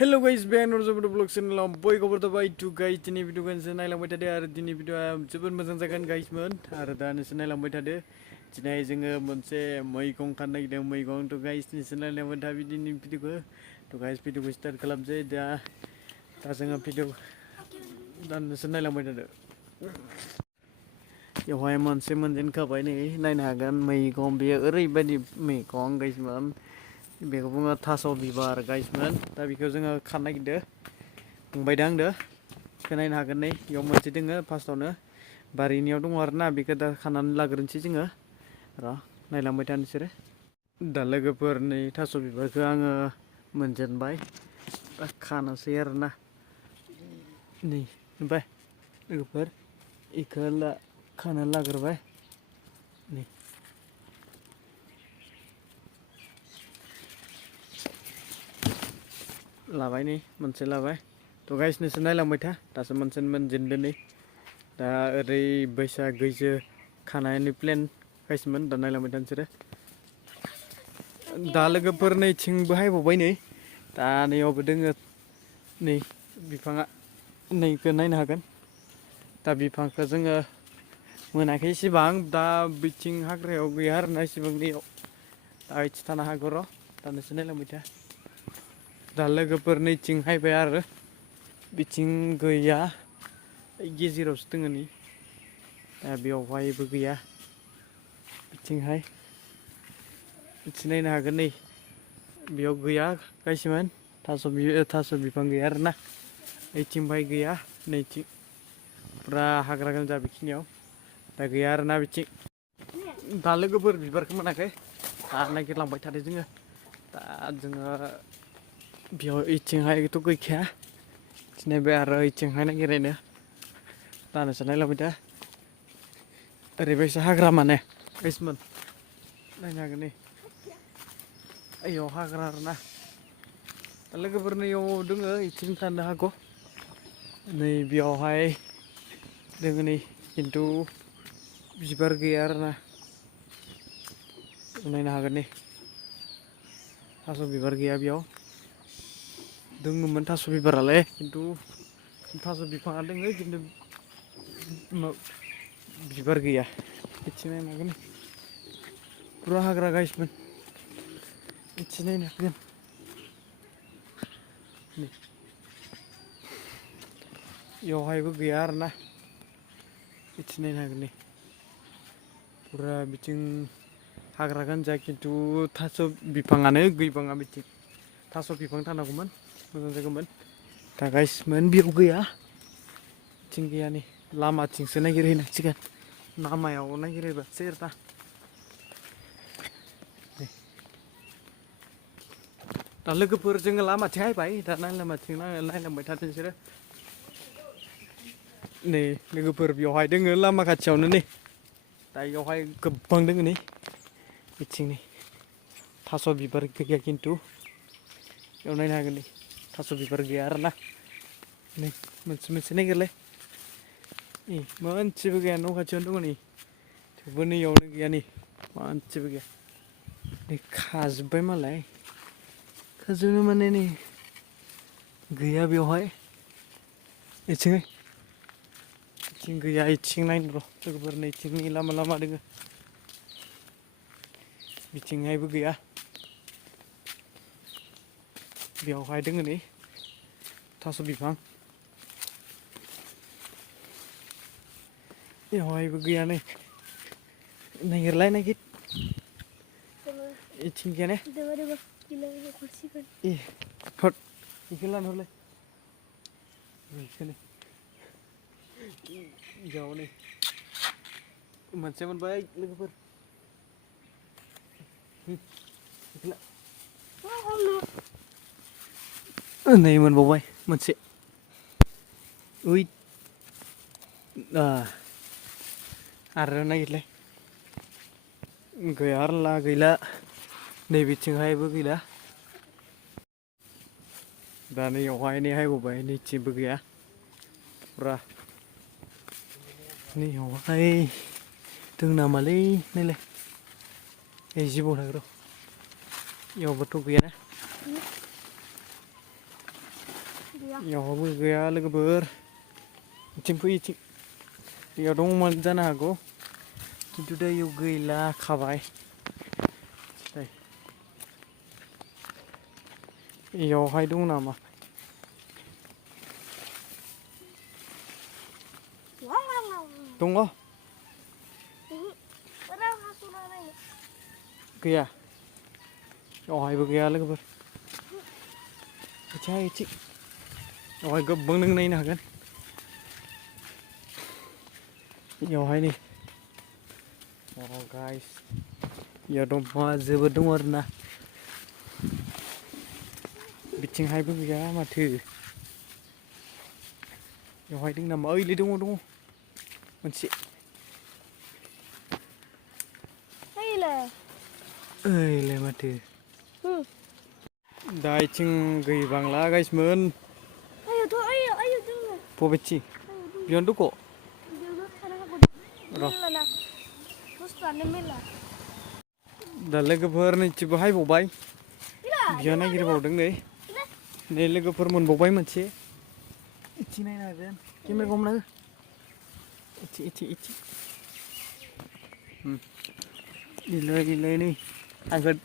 Hello guys, back to the vlog channel. Boy cover the bike to guys. Ini video kan saya naik lambat tadi. Ini video cepat macam zakan guys man. Dan saya naik lambat tadi. Jadi jangan macam maikong kan lagi dah maikong tu guys. Ini saya naik lambat tadi ini video ko. Tu guys video ko start kalam saya dah. Tak sangat video dan saya naik lambat tadi. Ya wahai man saya man jenis apa ini? Naik nagan maikong biar badi maikong guys man. Beku bunga taso bibar guys man, tapi kau jangan kanak ide, mumbai dang deh, kenain hagen nih, yang macam itu pastona, bari ini orang warna, bika dah kanan lagerin sih jengah, rah, naik lambai tan sih re, dah lagi per nih taso bibar ke ang menjen bay, kanan sih nah, nih, bay, lagi per, ikal kanan lager bay, nih. Labai nih, moनसे labai. To guys नोंसोर नायलांबाय था, दासो मोनसे मोनजेनदों नै. दा ओरै बैसागैसो खानायनि plan गाइसमोन, दा नायलांबाय था नोंसोरो. दा लोगोफोर नैथिंबो हायबावबाय नै. दा नैयावबो दोङो नै बिफाङा नैखौ नायनो हागोन. दा बिफांखौ जोङो मोनाखै एसेबां, दा बिथिं हाग्रायाव गैया आरोना एसेबां नैयाव. दा इथि थानो हागौ र', दा नोंसोर नायलांबाय था. दा लोगोफोर नैथिं हायबाय आरो बिथिं गैया गेजेरावसो दोङो नै दा बेयावहायबो गैया बिथिंहाय बिथिं नायनो हागोन नै बेयाव गैया गाइसमोन थास' बिफां गैया आरोना ओइथिंहाय गैया नैथिं फुरा हाग्रा गोजा बेखिनियाव दा गैया आरोना बिथिं दा लोगोफोर बिबारखौ मोनाखै दा नागिरलांबाय थादों जोङो दा जोङो बेयाव इथिंहायथ' गैखाया सिनायबाय आरो इथिंहाय नागिरैनो दा नोंसोर नायलांबाय था ओरैबायसा हाग्रा माने गाइसमोन नायनो हागोन नै ओइयाव हाग्रा आरोना दा लोगोफोर नैयाव दोङो इथिं थानो हागौ नै बेयावहाय दोङो नै खिन्थु बिबार गैया आरोना नायनो हागोन नै थास' बिबार गैया बेयाव दोङोमोन थास' बिबारालाय खिन्थु थास' बिफाङा दोङो खिन्थु बिबार गैया इथिं नायनो हागोन फुरा हाग्रा गाइसमोन इथिं नायनो हागोन बेयावहायबो गैया आरोना इथिं नायनो हागोन नै फुरा बिथिं हाग्रा गोजा खिन्थु थास' बिफाङानो गैबाङा बिथिं थास' बिफां थानांगौमोन मोजां जागौमोन दा गाइसमोन बेयाव गैया बिथिं गैया नै लामाथिंसो नागिरहैनांसिगोन लामायाव नागिरहैबासो आरोना दा लोगोफोर जोङो लामाथिं हायबाय दा लामाथिं नायलांबाय थादों नोंसोरो नै लोगोफोर बेयावहाय दोङो लामा खाथियावनो नै दा बेयावहाय गोबां दोङो नै बिथिं नै थास' बिबार गैया खिन्थु बेयाव नायनो हागोन नै थास' बिबार गैया आरोना नै मोनसे नागिरलाय मोनसेबो गैया न' खाथियावनो दङ नै थेवबो नैयावनो गैया नै मोनसेबो गैया नै खाजोब्बाय मालाय खाजोबनो माने नै गैया बेवहाय इथिंहाय इथिं गैया इथिं नायनो र' लोगोफोर नैथिंनि लामा दोङो बिथिंहायबो गैया बेयावहाय दोङो नै थास' बिफां बेवहायबो गैया नै नागिर इथिं गैया ने फट बेखौ लाना हरलाय बेयाव नै मोनसे मोनबाय लोगोफोर नै मोनबावबाय मोनसे ओइ आरो नागिरलाय गैया आरोला गैला नैबिथिंहायबो गैला दा नैयावहाय नै हायबावबाय नैथिंबो गैया फुरा नैयावहाय दों नामालै नायलाय जिबौ थाग्र' बेयावबोथ' गैयाना इयावबो गैया लोगोफोर इथिं फै इथिं इयाव दंमोन जानो हागौ खिन्थु दा इयाव गैला खाबाय इयावहाय दं नामा दङ गैया बेवहायबो गैया लोगोफोर इथिंहाय इथिं बेवहाय गोबां नों नायनो हागोन बेवहाय नै गाइस इयाव दंफाङा जोबोद दङ आरोना बिथिंहायबो गैया माथो बेवहाय दं नामा ओइलै दङ मोनसे ओइलाय माथो दा इथिं गैबांला गाइसमोन बबेथिं बेयावनो दङ दा लोगोफोर नैथिंबो हायबावबाय बियाव नागिरबावदों नै लोगोफोर मोनबावबाय मोनसे इथिं नायनो हागोन केमेराखौ हमना हो इथिं इलाय नै हागोन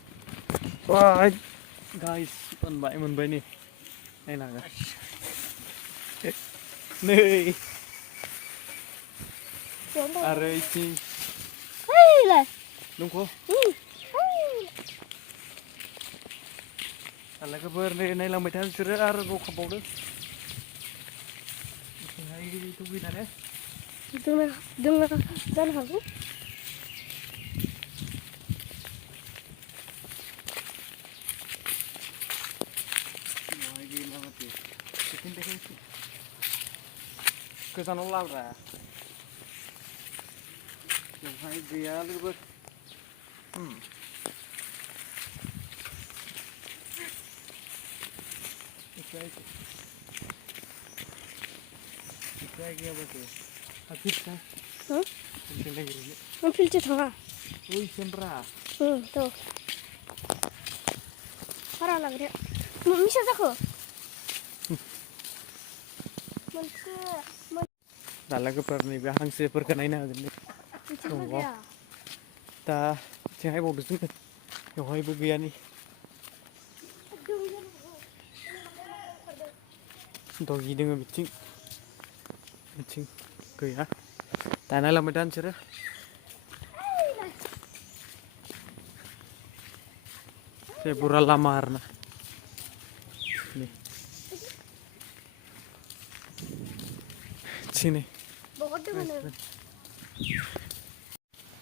गाइस मोनबाय नै नायनो हागोन नै आरो इथिं दंख' लोगोफोर नै नायलांबाय था नोंसोरो आरो खाबावदों इथिंहायथ' गैला ने जानो हागौ गोजानाव लाब्रा बेवहाय गैया लोगोफोर गैया माथो फिल्टार थाङा ओइसिमब्रा थ' बारा लाग्रो मिसा जाखो दा लोगोफोर नैबे हांसोफोरखौ नायनो हागोन दङ दा बिथिं हायबावदों जोङो बेवहायबो गैया नै दगि दोङो बिथिं गैया दा नायलांबाय था नोंसोरो बुरा लामा आरोना नै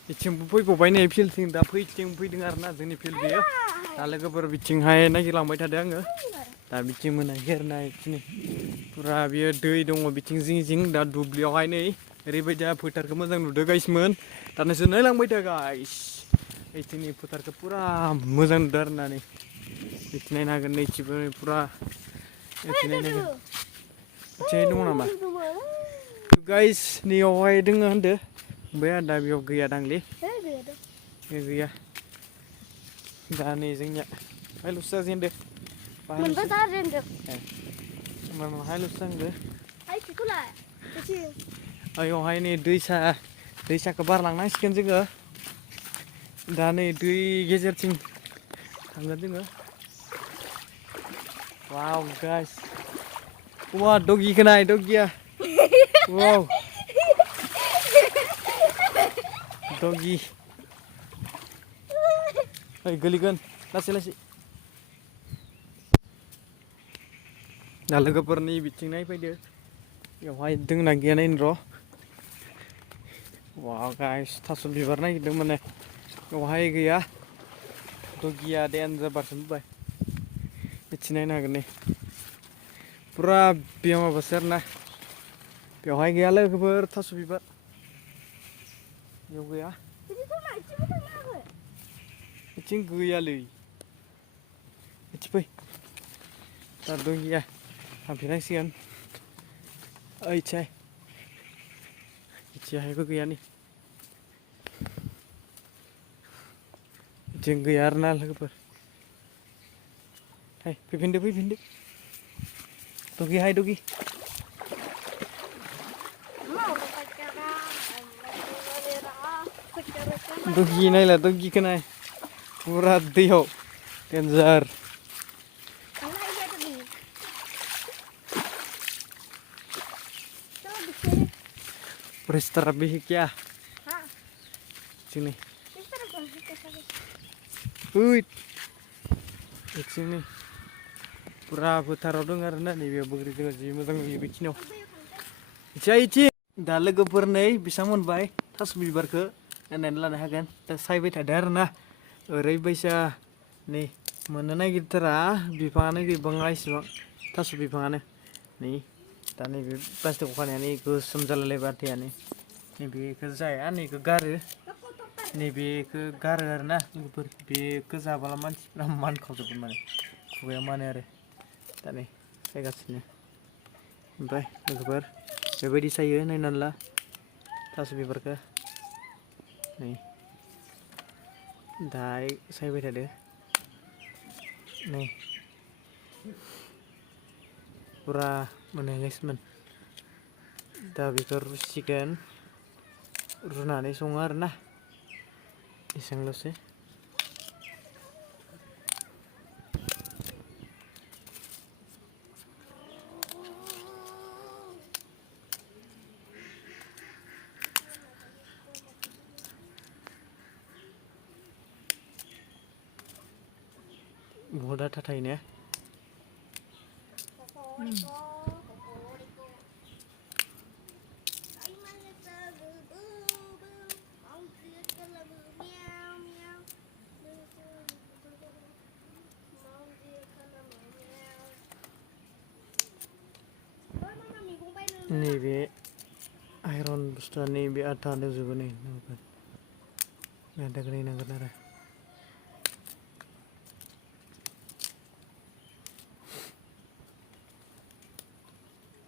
बिथिंबो फैबावबाय नै फिल्डथिं दा फैदों आरोना जोंनि फिल्ड बेयो दा लोगोफोर बिथिंहाय नागिरलांबाय थादों आङो दा बिथिं मोनाखै आरोना बिथिं फुरा बियो दै दङ बिथिं जिं दा दुब्लियावहाय नै ओरैबायदि फोथारखौ मोजां नुदों गाइसमोन दा नोंसोर नायलांबाय था गाइस बिथिंनि फोथारखौ फुरा मोजां नुदों आरोना नै बिथिं नायनो हागोन नैथिंबो फुरा बिथिं दङ नामा गाइस नैयावहाय दोङो होनदो ओमफ्राय आरो दा बेयाव गैया दांलै गैया दा नै जोंनिया बाहायल'सो जाजेनदो बाहायल'सो जाहांदो ओयावहाय नै दैसाखौ बारलांनांसिगोन जोङो दा नै दै गेजेरथिं थांगोन जोङो वाव गाइस डगिखौ नाय डगिया वाव डगि ओइ गोलैगोन लासै दा लोगोफोरनि बिथिं नायफैदो बेवहाय दोंना गैया नायनो र' वाव गाइस थास' बिबार नागिरदों माने बेवहाय गैया डगिया देनजार बारसोमबोबाय बिथिं नायनो हागोन नै फुरा बेयाव माबासो आरोना बेवहाय गैया लोगोफोर थास' बिबार बेयाव गैया बिथिं गैयालै बिथिं फै दा डगिया थांफिनांसिगोन इथिंहायबो गैया नै बिथिं गैया आरोना लोगोफोर फैफिनदो Dogi hai dogi. Dogi naila dogi kenai. Pura dio. Kenjar. Perister bihik ya. Sini. Wih. Sini. Pura putar dengar na nih biar begini dengan sih mazang bikin oh. Ichi. Da लोगोफोर नै बिसां मोनबाय थास' बिबारखौ नायनानै लानो हागोन दा सायबाय थादों आरो ना ओरैबायसा नै मोननो नागिरथारा बिफाङानो गैबाङा इसेबां थास' बिफाङानो नै दा नैबे प्लास्टिक खानायानो गोसोम जालायलायबाय आथियानो नैबेखौ जाया नैखौ गारो नैबेखौ गारो आरो ना लोगोफोर बेखौ जाबोला मानसिफ्रा मानखावजोबगोन माने खुगायाव मानो आरो दा नै सायगासिनो ओमफ्राय लोगोफोर बेबायदि सायो नायनानै ला थास' बिबारखौ नै दाहाय सायबाय थादो नै पुरा मोनहांगासिनोमोन दा बेखौ रुसिगोन रुनानै सङो आरो ना एसेबांल'सो बहुद आथा थायो ने नैबे आयरन बुस्थुआ नैबे आथा दंजोबो नै आदाखौ नायनांगोन आरो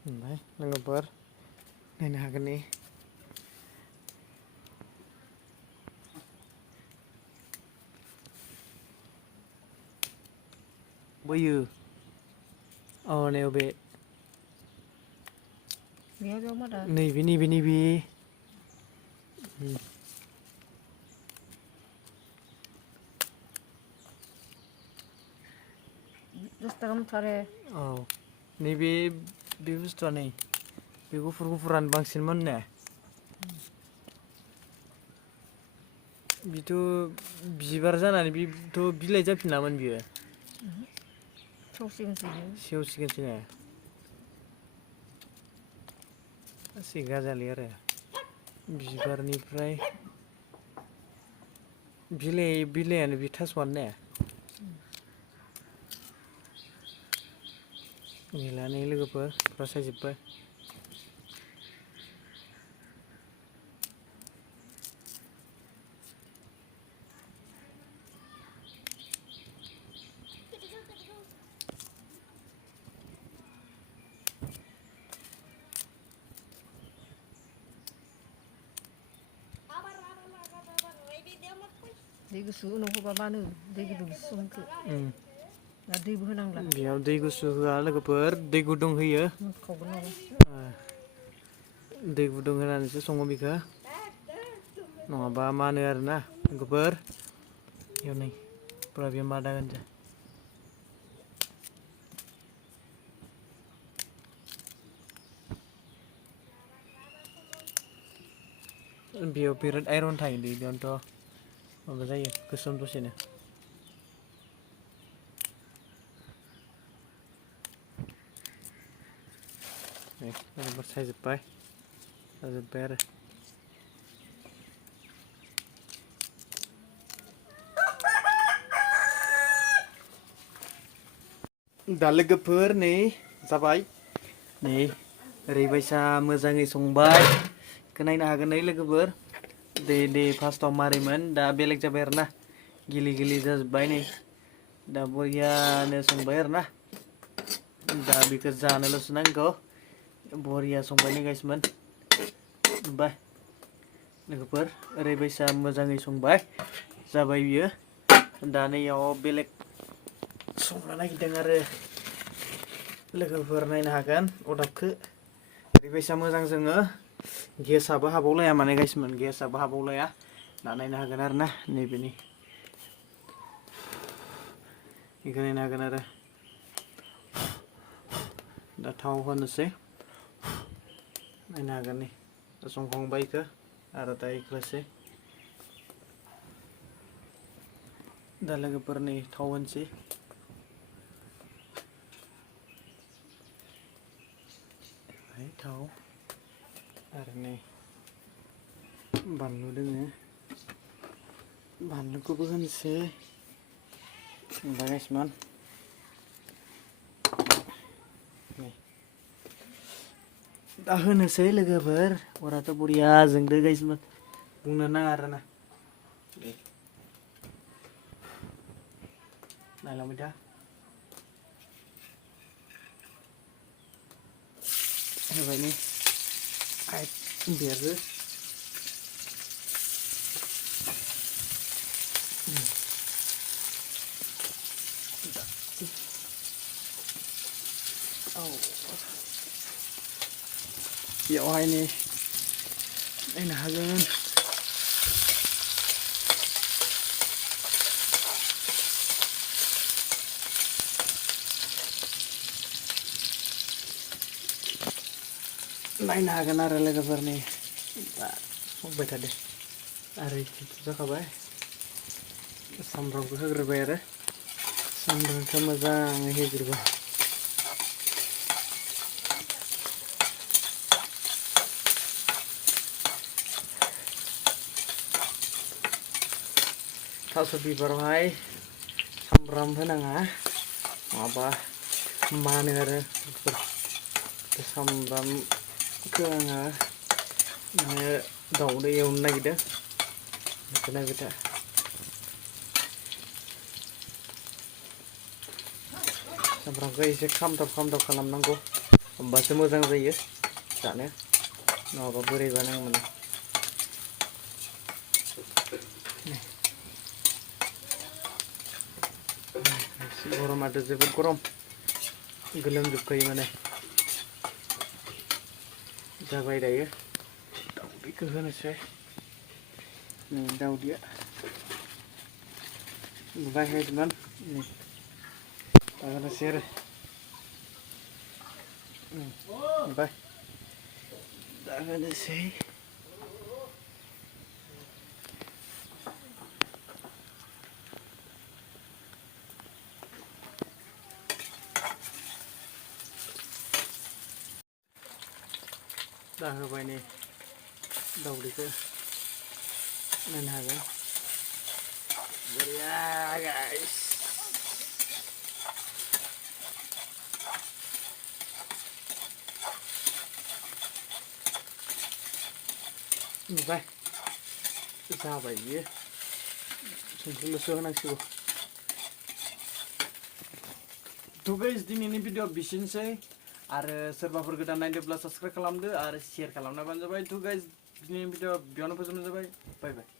ओमफ्राय लोगोफोर नायनो हागोन ने बैयो अ नैबे नैबे नैबे नैबे औ नैबे बे बुस्थुआ नै बे गुफुर गुफुरानो बांसिनमोन ने बिथ' बिबार जानानै बिथ' बिलाइ जाफिनामोन बियो सेवसिगोनसो ने गासै गाजालि आरो बिबारनिफ्राय बिलाइयानो बे थास'आनो ने गैला नै लोगोफोर फुरा सायजोब्बाय दै गुसु उनाव होबा मानो दै गुदुं संखो दा दैबो होनांला बेयाव दै गुसु होआ लोगोफोर दै गुदुं होयो दै गुदुं होनानैसो सङो बेखौ नङाबा मानो आरोना लोगोफोर बेयाव नै पुरा बे मादा गोनजा बेयाव बिराद आयरन थायो दै बेयावनोथ' माबा जायो गोसोम दसेनो सायजोब्बाय जाजोब्बाय आरो दा लोगोफोर नै जाबाय नै ओरैबायसा मोजाङै संबाय बेखौ नायनो हागोन नै लोगोफोर दे फार्स्टआव मारैमोन दा बेलेग जाबाय आरो ना गिलि गिलि जाजोब्बाय नै दा बरियानो संबाय आरो ना दा बेखौ जानोल'सो नांगौ बरिया संबाय गाइसमोन ओमफ्राय लोगोफोर ओरैबायसा मोजाङै संबाय जाबाय बियो दा नैयाव बेलेग संनो नागिरदों आरो लोगोफोर नायनो हागोन अरदाबखौ ओरैबायसा मोजां जोङो गेसआबो हाबावलाया माने गाइसमोन गेसआबो हाबावलाया दा नायनो हागोन आरो ना नैबेनि बेखौ नायनो हागोन आरो दा थाव होनोसै नायनो हागोन नै दा संखांबाय इखो आरो दा इखौसै दा लोगोफोर नै थाव होनोसै थाव आरो नै बानलु दोङो बानलुखौबो होनोसै ओमफ्राय गाइसमान दा होनोसै लोगोफोर अराथ' बरिया जोंदो गाइसमान बुंनो नाङा आरोना नायलांबाय था होबाय नै बेरो बेयावहाय नै नायनो हागोन नायनो हागोन आरो लोगोफोर नै दा संबाय थादो आरो जाखाबाय सामब्रामखौ होग्रोबाय आरो सामब्रामखौ मोजाङै होग्रोबाय थास' बिबारावहाय सामब्राम होनाङा नङाबा मानो आरो सामब्रामखौ आङो माने दाउदै एवनो नागिरदों बेखौ नायबाय था सामब्रामखौ एसे खामथाब खालामनांगौ होमबासो मोजां जायो जानो नङाबा बोरैबा नाङो माने गरमाथ' जोबोद गरम गोलोमजोबखायो माने जाबाय दायो दाउदैखौ होनोसै नै दाउदैया नुबाय गाइसमान नै दा होनोसै आरो नुबाय दा होनोसै दा होबाय नै दाउदैखौ नायनो हागोन बरिया गाइस नुबाय जाबाय बियो संख्रिल'सो होनांसिगौ थ' गाइस दिनैनि भिडिअ बिसिनोसै आरो सोरबाफोर गोदान नायदोंब्ला साबस्क्राइब खालामदो आरो शेयार खालामना होबानो जाबाय थ' गाइस दिनैनि भिडिअ बेयावनो फोजोबनाय जाबाय बाय बाय